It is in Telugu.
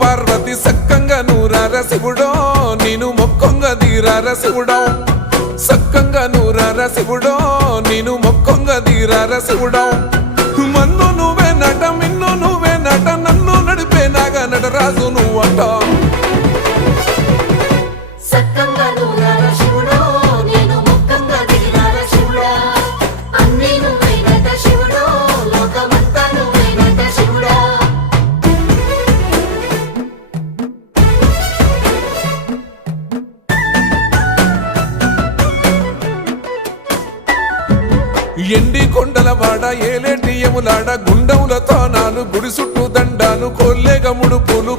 పార్వతి సక్కంగా నూరార శివుడో నేను మొక్కంగా తీరార శివుడో సక్కంగా నూరార శివుడో నేను మొక్కంగా తీరార శివుడో మన్ను నువ్వే నట మిన్ను నువ్వే నట నన్ను నడిపే నాగా నటరాజు నువ్వంట ఎండి కొండల వాడ ఏలేటి యములాడ గుండముల తానాలు గుడి చుట్టూ దండాలు కోల్లేగ ముడుపులు